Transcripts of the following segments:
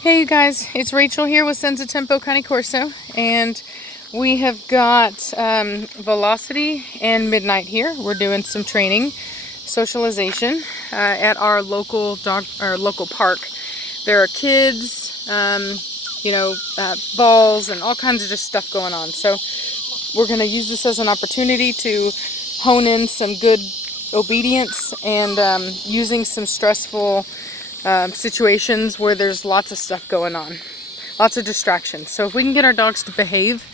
Hey you guys, it's Rachel here with Senza Tempo Cane Corso, and we have got Velocity and Midnight here. We're doing some training, socialization at our local park. There are kids, balls and all kinds of just stuff going on. So we're going to use this as an opportunity to hone in some good obedience and using some stressful situations where there's lots of stuff going on, lots of distractions. So if we can get our dogs to behave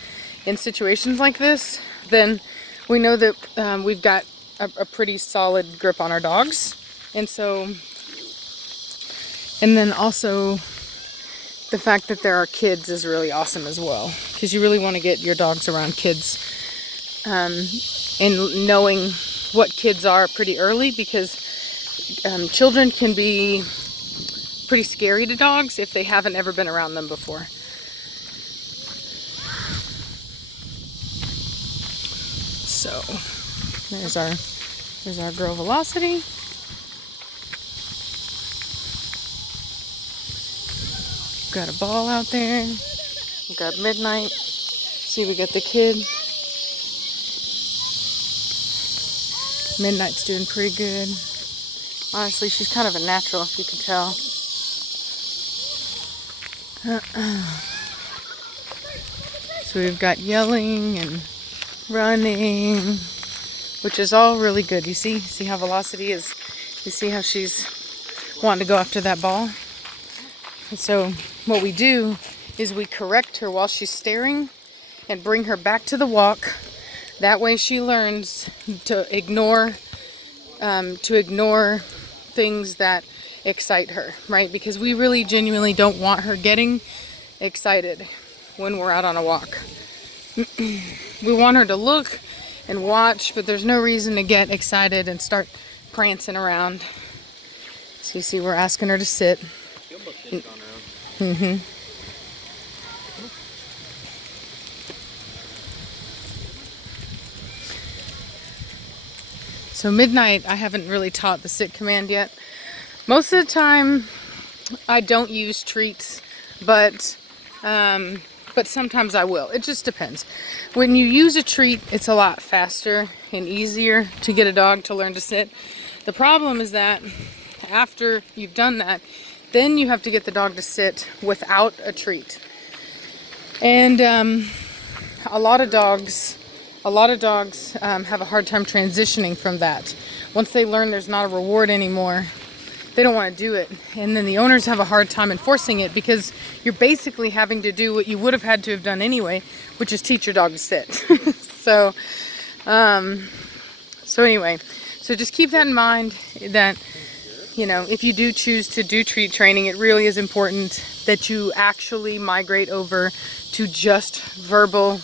in situations like this, then we know that we've got a pretty solid grip on our dogs. And then also the fact that there are kids is really awesome as well, because you really want to get your dogs around kids and knowing what kids are pretty early, because children can be pretty scary to dogs if they haven't ever been around them before. So there's our girl Velocity. Got a ball out there. We got Midnight. See, we got the kid. Midnight's doing pretty good. Honestly, she's kind of a natural, if you can tell. So we've got yelling and running, which is all really good. You see how Velocity is, you see how she's wanting to go after that ball. And so what we do is we correct her while she's staring and bring her back to the walk. That way she learns to ignore things that excite her, right? Because we really genuinely don't want her getting excited when we're out on a walk. We want her to look and watch, but there's no reason to get excited and start prancing around. So you see, we're asking her to sit. Mm-hmm. So Midnight, I haven't really taught the sit command yet. Most of the time, I don't use treats, but sometimes I will. It just depends. When you use a treat, it's a lot faster and easier to get a dog to learn to sit. The problem is that after you've done that, then you have to get the dog to sit without a treat. And a lot of dogs have a hard time transitioning from that. Once they learn there's not a reward anymore, they don't want to do it. And then the owners have a hard time enforcing it, because you're basically having to do what you would have had to have done anyway, which is teach your dog to sit. So anyway, so just keep that in mind, that, you know, if you do choose to do treat training, it really is important that you actually migrate over to just verbal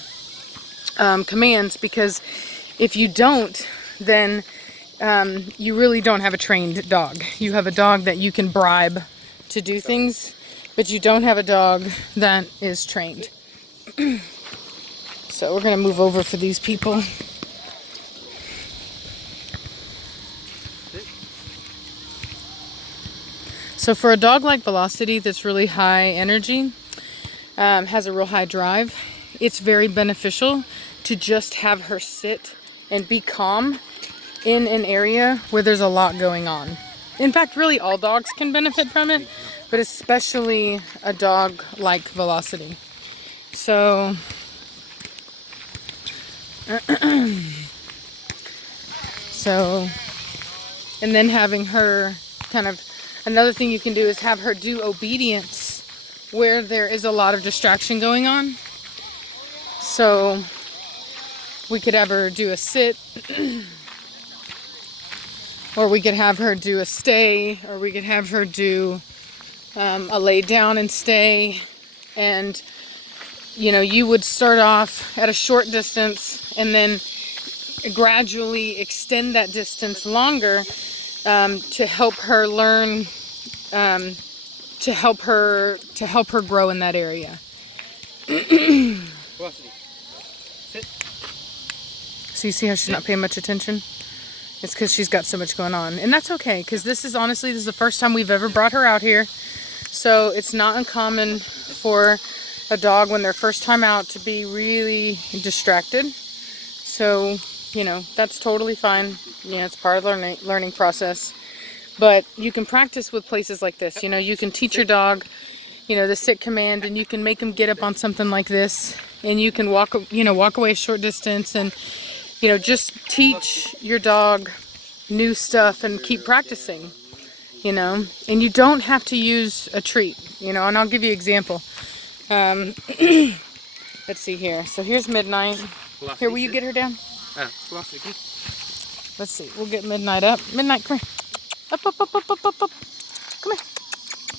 commands, because if you don't, then you really don't have a trained dog. You have a dog that you can bribe to do things, but you don't have a dog that is trained. So we're going to move over for these people. So for a dog like Velocity that's really high energy, has a real high drive, it's very beneficial to just have her sit and be calm in an area where there's a lot going on. In fact, really all dogs can benefit from it, but especially a dog like Velocity. So and then having her another thing you can do is have her do obedience where there is a lot of distraction going on. So we could have her do a sit, or we could have her do a stay, or we could have her do a lay down and stay. And, you know, you would start off at a short distance and then gradually extend that distance longer to help her learn, to help her grow in that area. So you see how she's not paying much attention? It's because she's got so much going on. And that's okay, because this is the first time we've ever brought her out here. So it's not uncommon for a dog when they're first time out to be really distracted. So, you know, that's totally fine. You know, it's part of the learning process. But you can practice with places like this. You know, you can teach your dog, you know, the sit command, and you can make them get up on something like this, and you can walk away a short distance, and, you know, just teach your dog new stuff and keep practicing, you know. And you don't have to use a treat, you know, and I'll give you an example. Let's see here. So here's Midnight. Here, will you get her down? Let's see. We'll get Midnight up. Midnight, come here. Up, up, up, up, up, up, up. Come here.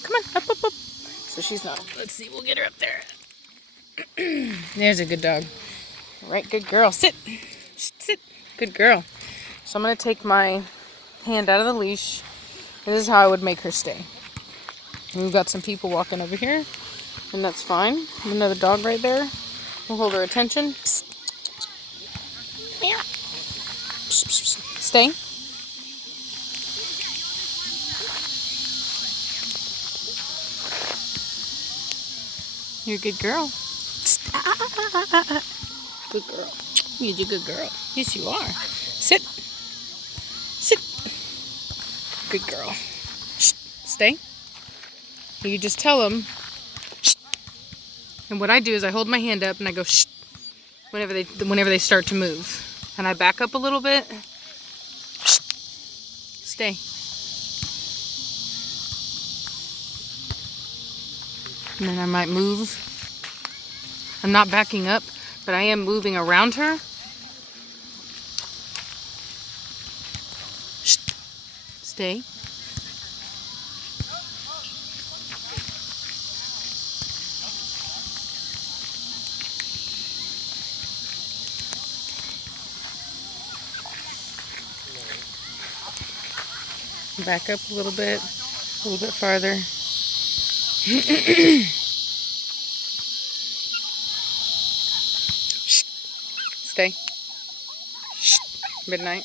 Come on, up, up, up. So she's not. Let's see. We'll get her up there. There's a good dog. All right, good girl. Sit. Sit. Good girl. So I'm going to take my hand out of the leash. This is how I would make her stay. And we've got some people walking over here, and that's fine. Another dog right there. We'll hold her attention. Stay. You're a good girl. Good girl. You're a good girl. Yes, you are. Sit. Sit. Good girl. Stay. You just tell them. And what I do is I hold my hand up and I go shh whenever they start to move. And I back up a little bit. Shh. Stay. And then I might move. I'm not backing up, but I am moving around her. Shh. Stay. Back up a little bit farther. Shh. Stay. Shh. Midnight.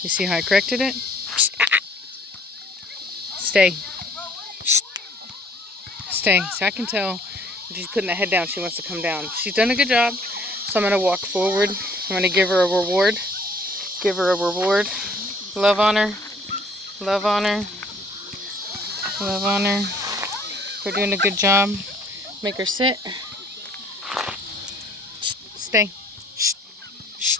You see how I corrected it? Stay. Shh. Stay. So I can tell when she's putting that head down, she wants to come down. She's done a good job. So I'm going to walk forward. I'm going to give her a reward. Give her a reward. Love on her. Love on her. Love on her. We're doing a good job. Make her sit. Shh. Stay. Shh. Shh.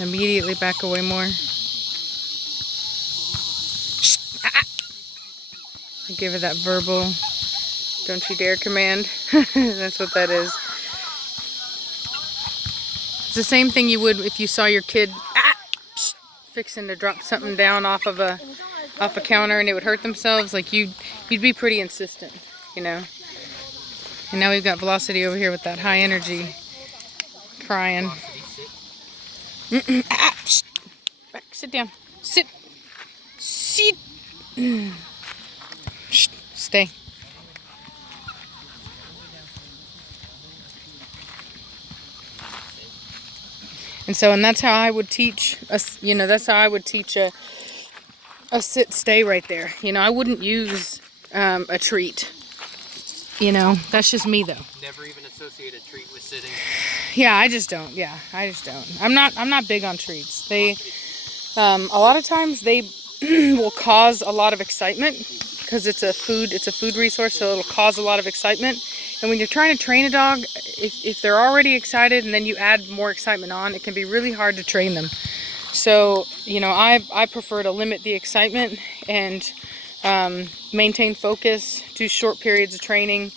Immediately back away more. Shh. Ah. Give her that verbal don't you dare command. That's what that is. It's the same thing you would if you saw your kid fixing to drop something down off a counter and it would hurt themselves. Like you'd be pretty insistent, you know. And now we've got Velocity over here with that high energy, crying. Back, sit down, sit, sit. Stay. And that's how I would teach us, you know, that's how I would teach a sit stay right there. You know, I wouldn't use a treat. You know, that's just me though. Never even associate a treat with sitting. Yeah, I just don't. Yeah, I just don't. I'm not big on treats. They a lot of times they will cause a lot of excitement because it's a food resource, so it'll cause a lot of excitement. And when you're trying to train a dog, if they're already excited and then you add more excitement on, it can be really hard to train them. So, you know, I prefer to limit the excitement and maintain focus, do short periods of training,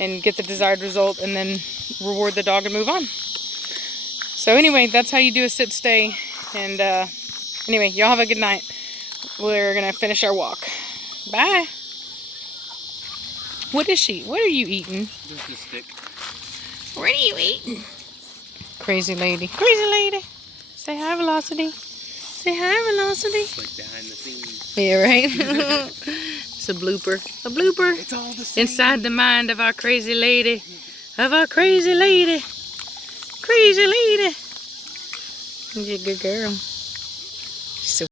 and get the desired result, and then reward the dog and move on. So anyway, that's how you do a sit stay. And anyway, y'all have a good night. We're gonna finish our walk. Bye. What is she? What are you eating? Just a stick. What are you eating? Crazy lady. Crazy lady. Say hi, Velocity. Say hi, Velocity. It's like behind the scenes. Yeah, right? It's a blooper. A blooper. It's all the same. Inside the mind of our crazy lady. Of our crazy lady. Crazy lady. You're a good girl.